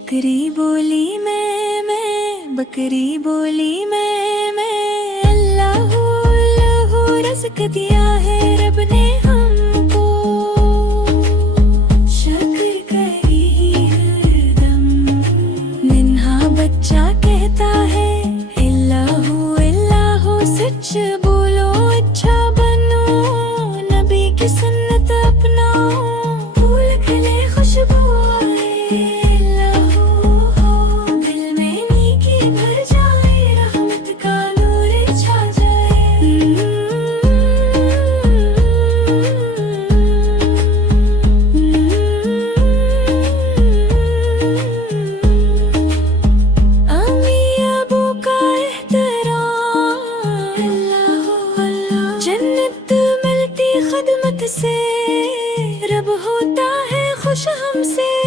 शकरी बोली मैं बकरी बोली मैं अल्लाह अल्लाह रज़्क़ दिया है रब ने हमको। शुक्र करी हरदम नन्हा बच्चा कहता है अल्लाह अल्लाह सच बोलो अच्छा बनो नबी की सुन्नत अपनाओ फूल खिले खुशबू से रब होता है खुश हमसे।